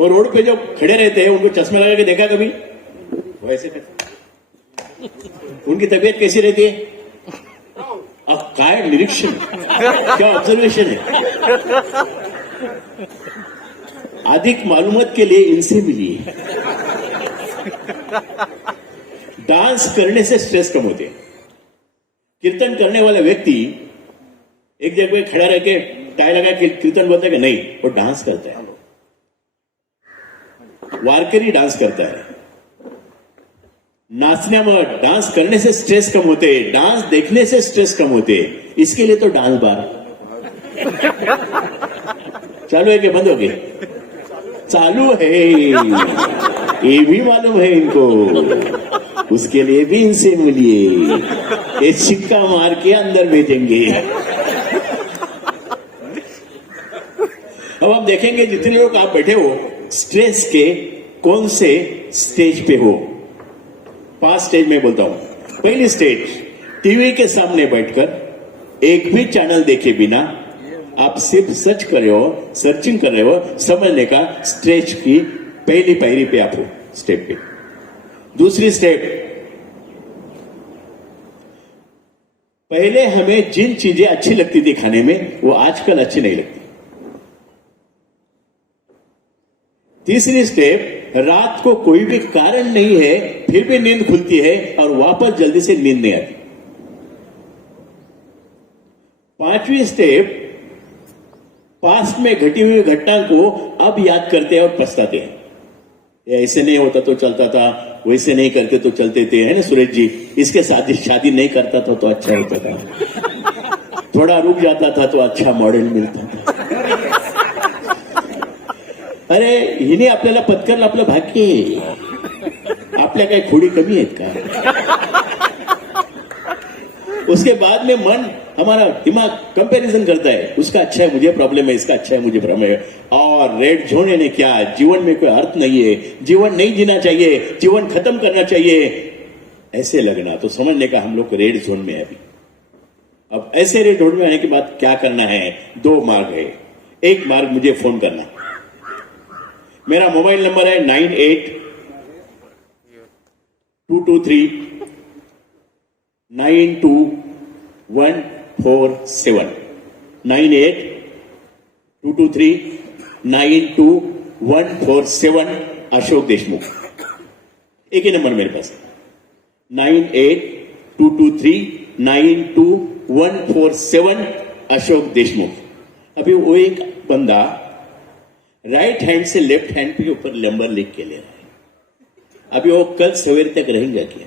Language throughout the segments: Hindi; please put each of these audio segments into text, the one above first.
और रोड पे जो खड़े रहते हैं उनको चश्मा लगा के देखा कभी? वैसे करते। उनकी तबीयत कैसी रहती है? अब काय निरीक्षण, क्या ऑब्जर्वेशन है? अधिक मालूमात के लिए इनसे मिलिए। डांस करने से स्ट्रेस कम होते हैं। कीर्तन करने वाला व्यक्ति एक जगह पे खड़ा रह के टाई लगा के कीर्तन बोलता है कि नहीं, वो डांस करता है। वारकरी डांस करता है। नाचने में डांस करने से स्ट्रेस कम होते, डांस देखने से स्ट्रेस कम होते। इसके लिए तो डांस बार चालू है कि बंद हो गए? चालू है, ये भी मालूम है इनको। उसके लिए भी इनसे मिलिए, ये सिक्का मार के अंदर भेजेंगे। अब आप देखेंगे जितने लोग आप बैठे हो, स्ट्रेस के कौन से स्टेज पे हो? 5 स्टेज में बोलता हूं। पहली स्टेज, टीवी के सामने बैठकर एक भी चैनल देखे बिना आप सिर्फ सर्च कर रहे हो, सर्चिंग कर रहे हो, समझने का स्टेज की पहली पायरी पे आप हो, स्टेप पे। दूसरी स्टेप, पहले हमें जिन चीजें अच्छी लगती थी खाने में, वो आजकल अच्छी नहीं लगती। तीसरी स्टेप, रात को कोई भी कारण नहीं है फिर भी नींद खुलती है और वापस जल्दी से नींद नहीं आती। 5वीं स्टेप, पास्ट में घटी हुई घटना को अब याद करते हैं और पछताते हैं। ऐसे नहीं होता तो चलता था, वैसे नहीं करके तो चलते थे, है ना सुरेश जी? इसके साथ शादी नहीं करता था तो अच्छा होता था, थोड़ा रुक जाता था तो अच्छा मॉडेल मिलता था। अरे हिने आपल्याला पत्करलं आपलं भाग्य, आपल्या काही खोडी कमी आहेत का? उसके बाद में मन, हमारा दिमाग कंपैरिजन करता है, उसका अच्छा है मुझे प्रॉब्लम है, इसका अच्छा है मुझे प्रॉब्लम है। और रेड जोन ने क्या, जीवन में कोई अर्थ नहीं है, जीवन नहीं जीना चाहिए, जीवन खत्म करना चाहिए, ऐसे लगना, तो समझने का हम लोग रेड जोन में है अभी। अब ऐसे रेड जोन में आने के बाद क्या करना है? 2 मार्ग है। एक मार्ग, मुझे फोन करना। मेरा मोबाइल नंबर है 9822392147, 9822392147, अशोक देशमुख। एक ही नंबर मेरे पास, 9822392147, अशोक देशमुख। अभी वो एक बंदा राइट हैंड से लेफ्ट हैंड के ऊपर नंबर लिख के ले रहा है। अभी वो कल सवेरे तक रहेगा क्या?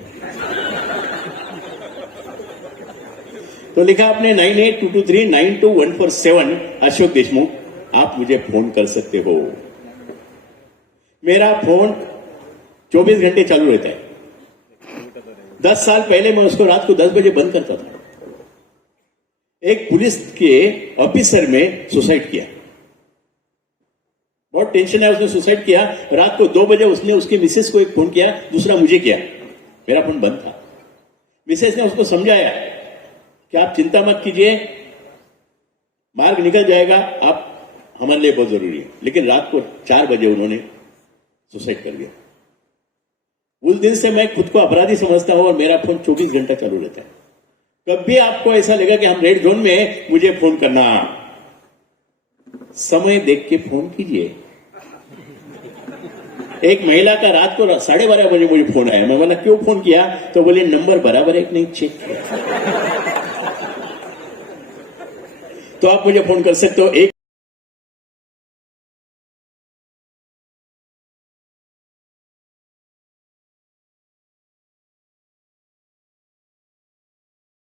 तो लिखा आपने 9822392147, अशोक देशमुख, आप मुझे फोन कर सकते हो। मेरा फोन 24 घंटे चालू रहता है। 10 साल पहले मैं उसको रात को 10 बजे बंद करता था। एक पुलिस के ऑफिसर में सुसाइड किया, बहुत टेंशन है, उसने सुसाइड किया। रात को 2 बजे उसने उसके मिसेस को एक फोन किया, दूसरा मुझे किया। मेरा फोन बंद था। मिसेस ने उसको समझाया कि आप चिंता मत कीजिए, मार्ग निकल जाएगा, आप हमारे लिए बहुत जरूरी है। लेकिन रात को 4 बजे उन्होंने सुसाइड कर लिया। उस दिन से मैं खुद को अपराधी समझता हूं और मेरा फोन 24 घंटा चालू रहता है। कभी आपको ऐसा लगा कि हम रेड जोन में, मुझे फोन करना, समय देख के फोन कीजिए। एक महिला का रात को 12:30 बजे मुझे फोन आया। मैं बोला क्यों फोन किया? तो बोले नंबर बराबर है कि नहीं चेक किया। तो आप मुझे फोन कर सकते हो। एक